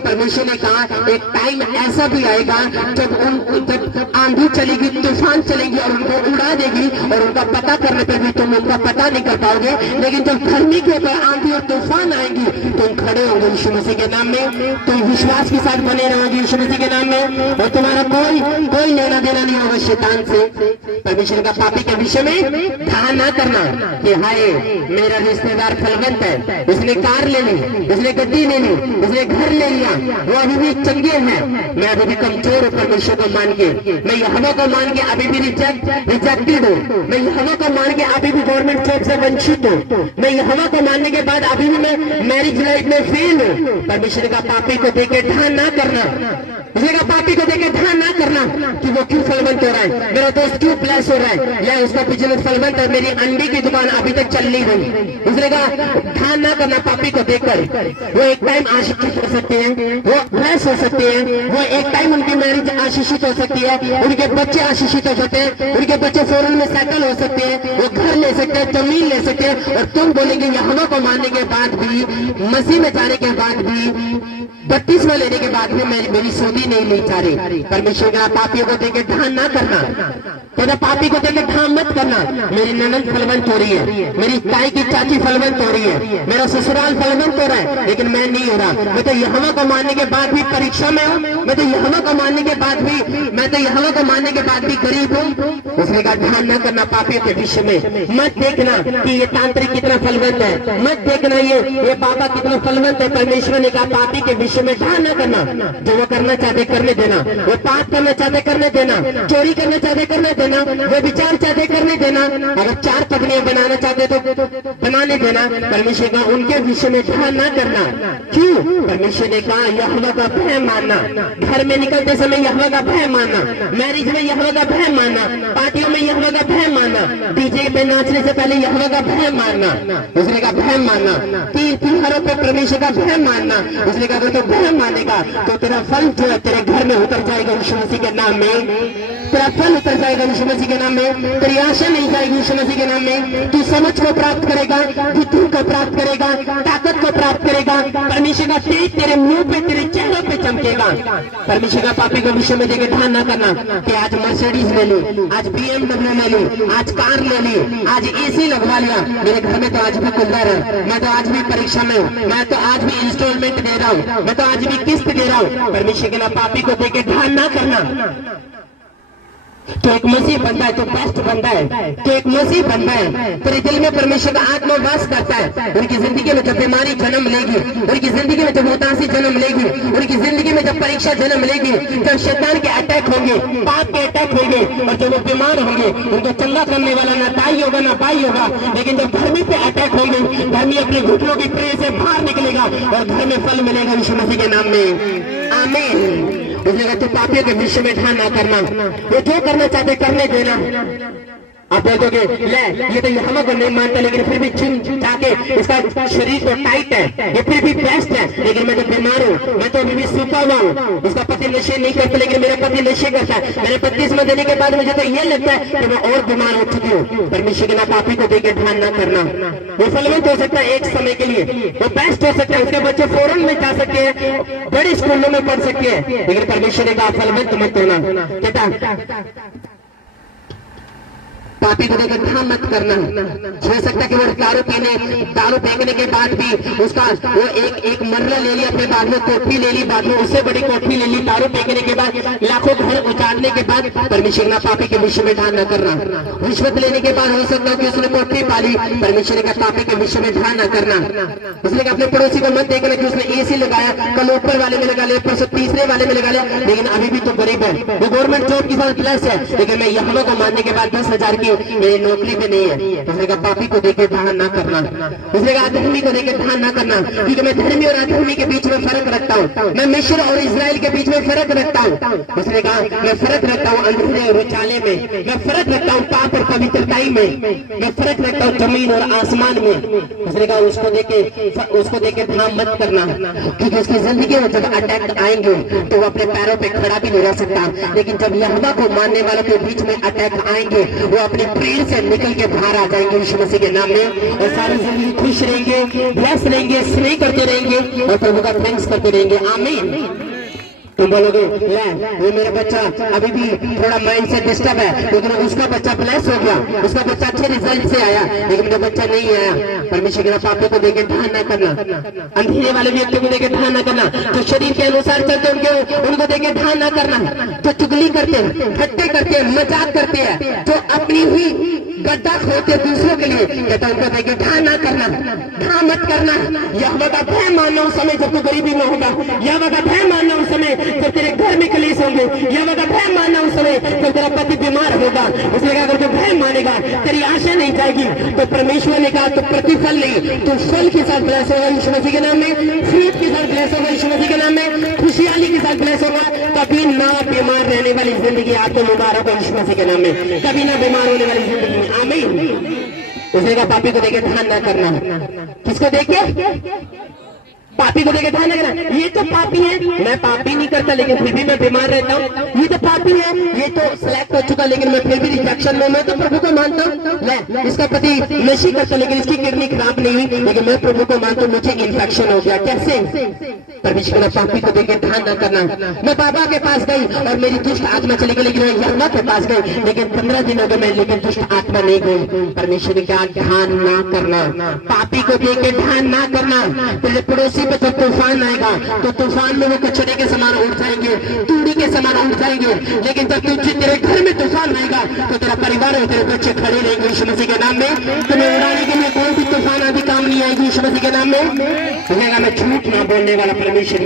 परमेश्वर ने कहा एक टाइम ऐसा भी आएगा जब आंधी चलेगी, तूफान चलेगी और उनको उड़ा देगी और उनका पता करने पर भी तुम उनका पता नहीं कर पाओगे। लेकिन जब धर्मी के ऊपर आंधी और तूफान आएंगी तुम खड़े होंगे यीशु मसीह के नाम में, तुम विश्वास के साथ बने रहोगे यीशु मसीह के नाम में, और तुम्हारा कोई लेना देना नहीं होगा शैतान से। परमेश्वर का पापी के विषय में कहा ना करना कि हाय मेरा रिश्तेदार फलवंत है, उसने कार ले ली, उसने गड्डी ले ली, उसने घर ले लिया, वो अभी भी चंगे हैं, मैं अभी भी कमजोर हूँ। परमेश्वर को मान के मैं यहोवा को मान के अभी भी रिजेक्टेड हूँ, मैं यहोवा को मान के अभी भी गवर्नमेंट जॉब से वंचित हूँ, मैं यहोवा को मानने के बाद अभी भी मैं मैरिज लाइफ में फेल हूँ। परमेश्वर का पापी को देखे ध्यान ना करना, उसने कहा पापी को देखे ध्यान ना करना कि वो क्यों फलवंत हो रहा है, मेरा दोस्त क्यों ब्लेस हो रहा है, या उसका बिजनेस फलवंत है, मेरी अंडे की दुकान अभी तक चल नहीं रही। उसने कहा ध्यान ना करना पापी को देखकर, वो एक टाइम आशीषित हो सकते हैं, वो ब्लेस हो सकते हैं, वो एक टाइम उनकी मैरिज आशीषित हो सकती है, उनके बच्चे आशीषित हो सकते हैं, उनके बच्चे फॉरेन में सेटल हो सकते हैं, वो घर ले सकते हैं, जमीन ले सकते हैं, और तुम बोलेंगे यहोवा को मानने के बाद भी, मसीह में जाने के बाद भी, बपतिस्मा लेने के बाद भी मेरी सोनी नहीं ली जा रही। परमेश्वर का पापियों को देखे ध्यान ना करना, तो पापी को देखे ध्यान मत करना। मेरी ननद फलवंत हो रही है, मेरी ताई की चाची फलवंत हो रही है, मेरा ससुराल फलवंत हो रहा है, लेकिन मैं नहीं हो रहा। मैं तो यहोवा को मानने के बाद भी परीक्षा में हूँ, मैं तो यहोवा को मानने के बाद भी गरीब हूँ। उसने कहा ध्यान न करना पापियों के विषय में, मत देखना कि ये तांत्रिक कितना फलवंत है, मत देखना ये बाबा कितना फलवंत है। परमेश्वर ने कहा पापी के विषय में ध्यान न करना, जो वो करना चाहते करने देना, वो पाप करना चाहते करने देना, चोरी करना चाहते करने देना, वो विचार चाहते करने देना, अगर 4 पत्नियां बनाना चाहते तो बनाने देना। परमेश्वर का उनके विषय में ध्यान न करना। क्यों? परमेश्वर ने कहा यहोवा का भय मानना, घर में निकलते समय यहोवा का भय मानना, मैरिज में यहोवा का भय मानना, पार्टियों में यहोवा का भय मानना, डीजे पे नाचने से पहले यहोवा का भय मानना, उसने का भय मानना, त्योहारों पे परमेश्वर का भय मानना। उसने कहा तो भय मानेगा तो तेरा फल जो है तेरे घर में उतर जाएगा यीशु मसीह के नाम में, तेरा फल उतर जाएगा यीशु मसीह के नाम में, तेरी आशा नहीं जाएगी यीशु मसीह के नाम में। तू समझ को प्राप्त करेगा, बुद्धि को प्राप्त करेगा, ताकत को प्राप्त करेगा। परमेश्वर का तेज तेरे मुंह पे, तेरे चेहरों पे चमकेगा। परमेश्वर का पापी को विषय में देकर ध्यान ना करना कि आज मर्सिडीज ले ली, आज BMW ले ली, आज कार ले ली, आज AC लगवा लिया, मेरे घर में तो आज भी कूलर है, मैं तो आज भी परीक्षा में हूँ, मैं तो आज भी इंस्टॉलमेंट दे रहा हूँ, मैं तो आज भी किस्त दे रहा हूँ। परमेश्वर के पापी को देके ध्यान ना करना। तो एक मसीह बनता है तो बेस्ट बनता है, तो एक मसीह बनता है, तेरे दिल में परमेश्वर का आत्मा वास करता है। उनकी जिंदगी में जब बीमारी जन्म लेगी, उनकी जिंदगी में जब उदासी जन्म लेगी, उनकी जिंदगी में जब परीक्षा जन्म लेगी, जब शैतान के अटैक होंगे, पाप के अटैक होंगे, और जब वो बीमार होंगे, उनको चंगा करने वाला ना ताई होगा ना भाई होगा, लेकिन जब धर्मी पे अटैक होंगे, धर्मी अपने घुटनों की प्रेर से बाहर निकलेगा और घर में फल मिलेगा यीशु मसीह के नाम में। आमीन। उसने कहा तो पापियों के विषय में ध्यान ना करना, वो जो करना चाहते करने देना। आप बोलोगे ले ये तो यहोवा को नहीं मानता, लेकिन फिर भी चुन जाके इसका शरीर तो टाइट है, ये फिर भी बेस्ट है, लेकिन मैं तो बीमार हूँ, मैं तो अभी भी सूखा हुआ हूँ। उसका पति नशे नहीं करता, लेकिन मेरा पति नशे करता है। मैंने बपतिस्मा देने के बाद मुझे तो ये लगता है कि मैं और बीमार हो चुकी हूँ। परमेश्वर के पापी को देकर ध्यान ना करना। वो फलवंत हो सकता है एक समय के लिए, वो बेस्ट हो सकता है, उसके बच्चे फॉरेन में जा सकते हैं, बड़े स्कूलों में पढ़ सकते हैं, लेकिन परमेश्वर ने कहा फलवंत मत होना बेटा। पापी को देकर ध्यान मत करना। हो सकता है कि वो दारू फेंकने के बाद भी उसका वो एक मरला ले लिया, अपने बाद में कोठी ले ली, बाद में उससे बड़ी कोठी ले ली, दारू फेंकने के बाद लाखों घर उजाड़ने के बाद परमेश्वर ना पापी के विषय में ध्यान न करना। रिश्वत लेने के बाद हो सकता है कि उसने कोठी पाली, परमेश्वर का पापी के विषय में ध्यान न करना। इसलिए अपने पड़ोसी को मत देखना कि उसने AC लगाया, कल ऊपर वाले में लगा लिया, परसों तीसरे वाले में लगा लिया, लेकिन अभी भी तो गरीब है, वो गवर्नमेंट जॉब के साथ प्लस है, लेकिन मैं यहोवा को मानने के बाद 10,000 की मेरी नौकरी पे नहीं है। उसने कहा पापी को देखे ध्यान ना करना, उसने कहा अधर्मी को देखे ध्यान ना करना, क्योंकि मैं धर्मी और अधर्मी के बीच में फर्क रखता हूँ, मैं मिस्र और इजराइल के बीच में फर्क रखता हूँ। उसने कहा मैं फर्क रखता हूँ अंधेरे और उजाले में, मैं फर्क रखता हूँ पाप और पवित्रताई में, मैं फर्क रखता हूँ जमीन और आसमान में। उसने कहा उसको देखे ध्यान मत करना, क्योंकि उसकी जिंदगी में जब अटैक आएंगे तो वो अपने पैरों पे खड़ा भी नहीं रह सकता, लेकिन जब यहोवा को मानने वालों के बीच में अटैक आएंगे वो अपने अपने प्रेयर से निकल के बाहर आ जाएंगे यीशु मसीह के नाम में, और सारी जिंदगी खुश रहेंगे, ब्लेस रहेंगे, स्नेह करते रहेंगे और प्रभु का थैंक्स करते रहेंगे। आमीन। तुम बोलोगे ये मेरा बच्चा अभी भी थोड़ा माइंड से डिस्टर्ब है, लेकिन उसका बच्चा ब्लेस हो गया, उसका बच्चा अच्छे रिजल्ट से आया, लेकिन मेरा बच्चा नहीं आया। परमेश्वर के पापों को देखे ध्यान न करना, अंधेरे वाले व्यक्ति को देखे ध्यान न करना, जो शरीर के अनुसार चलते उनको देखे ध्यान न करना, जो चुगली करते हैं, ठट्टे करते हैं, मजाक करते हैं, जो अपनी हुई गड्ढा खोदते दूसरों के लिए, कहता उनको देखे ध्यान न करना, ध्यान मत करना। यहोवा का भय मानना उस समय जब तू गरीबी में होगा, यहोवा का भय मानना उस समय जब तेरे घर में कलेश होंगे, यहोवा का भय मानना उस समय जब तेरा पति बीमार होगा। इसलिए अगर जो भय मानेगा तेरी आशा नहीं जाएगी, तो परमेश्वर ने कहा तो प्रतिफल नहीं, तो फल के साथ ब्लेस होगा यीशु मसीह के नाम में, फ्रूट के साथ ब्लेस होगा यीशु मसीह के नाम में, खुशहाली के साथ ब्लेस होगा। कभी ना बीमार रहने वाली जिंदगी आपको मुबारक हो यीशु मसीह के नाम में, कभी ना बीमार होने वाली जिंदगी में। आमीन। उसने कहा पापी को देखे ध्यान ना करना। किसको देखे? पापी को देखे ध्यान रखना। ये तो पापी है, मैं पापी नहीं करता लेकिन फिर भी मैं बीमार रहता हूँ। ये तो पापी है, ये तो सिलेक्ट हो चुका लेकिन मैं फिर भी रिजेक्शन में, मैं तो प्रभु को मानता हूँ। इसका पति नशे करता लेकिन इसकी किडनी खराब नहीं हुई, लेकिन मैं प्रभु को मानता हूँ, मुझे इन्फेक्शन हो गया। कैसे? परमेश्वर पापी को देखे ध्यान न करना। मैं बाबा के पास गई और मेरी दुष्ट आत्मा चली गई, लेकिन मैं यहोवा के पास गई, लेकिन 15 दिन हो गए मैं, लेकिन दुष्ट आत्मा नहीं गई। परमेश्वर ने कहा ध्यान ना करना, पापी को देखे ध्यान ना करना। तेरे पड़ोसी पे जब तूफान आएगा तो तूफान में वो कचरे के समान उड़ जाएंगे, तूड़ी के समान उड़ जाएंगे, लेकिन जब तेरे घर में तूफान आएगा तो तेरा परिवार और तेरे बच्चे खड़े रहेंगे यीशु मसीह के नाम में। तुम्हें उड़ाने के लिए कोई भी तूफान आदि काम नहीं आएगी यीशु मसीह के नाम में। मैं झूठ ना बोलने वाला परमेश्वर।